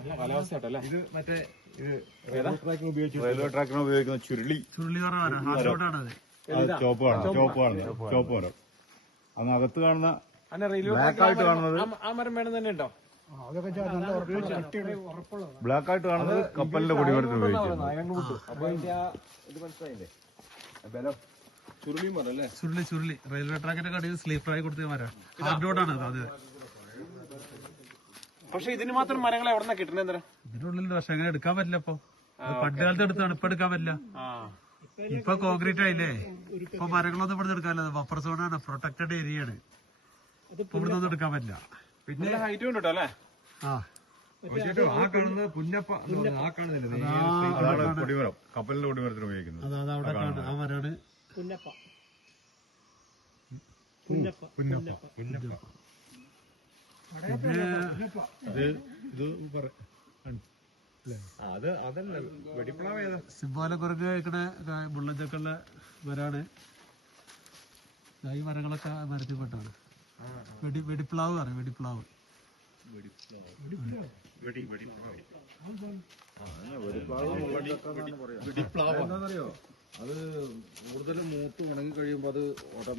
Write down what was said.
ഇത് മറ്റേ റെയിൽവേ ട്രാക്കിന് ഉപയോഗിക്കുന്ന ചുരുളി. ചുരുളി ചോപ്പ് കാണാം. ചോപ്പ് കാണുന്നത് ചോപ്പ് മരം അന്ന് അകത്ത് കാണുന്ന അന്നെ റെയിൽവേ Black ആയിട്ട് കാണുന്നത് ആ- മരം വേണം തന്നെ ഉണ്ടോ? ബ്ലാക്ക് ആയിട്ട് കാണുന്നത് കപ്പലിന്റെ കൊടിമരത്തിന് ഉപയോഗിക്കുന്നത് അപ്പൊ അതിന്റെ ഇത് മനസ്സിലായില്ലേ? ബലം. ചുരുളിയും പോലെ അല്ലേ? ചുരുളി ചുരുളി. റെയിൽവേ ട്രാക്കിന്റെ കടയിൽ സ്ലീപ്പറായി കൊടുത്ത മരം. ഹാർഡ് റോഡാണ് അത് അത്. പക്ഷെ ഇതിന് മാത്രം മരങ്ങൾ എവിടെ കിട്ടണേ എന്താ? ഇതിനുള്ളിൽ പക്ഷെ അങ്ങനെ എടുക്കാൻ പറ്റില്ല ഇപ്പൊ. പണ്ട് കാലത്ത് എടുത്താണ് ഇപ്പൊ എടുക്കാൻ പറ്റില്ല. ആ. ഇപ്പൊ കോൺക്രീറ്റ് ആയില്ലേ? ഇപ്പൊ മരങ്ങളൊന്നും ഇവിടെ എടുക്കാനില്ല. ബഫർ സോണാണ് പ്രൊട്ടക്റ്റഡ് ഏരിയ ആണ്. ഇപ്പൊ ഇവിടെ ഒന്നും എടുക്കാൻ പറ്റില്ല. പിന്നെ ഹൈറ്റ് ഉണ്ട് കേട്ടോ അല്ലേ? ആ. ചേട്ടാ, ആ കാണുന്നത് പുന്നപ്പ ആ കാണുന്നില്ലേ കൊടിമരം. കപ്പലിന്റെ കൊടിമരത്തിന് ഉപയോഗിക്കുന്നത്. ആ മരമാണ്. പുന്നപ്പ. പുന്നപ്പ. പറ- അത് അതല്ല. വെടിപ്ലാവ് ഏതാ? സിംബോലെ കുരങ്ങ് കഴിക്കണ മുള്ളഞ്ചൊക്കെയുള്ള മരമാണ് ദാ ഈ മരങ്ങളൊക്കെ മരത്തിൽ പെട്ടാണ് വെടി വെടിപ്ലാവ് പറയും വെടിപ്ലാവ് എന്താണെന്നറിയോ അത് കൂടുതൽ മൂത്ത് ഉണങ്ങി കഴിയുമ്പോ അത്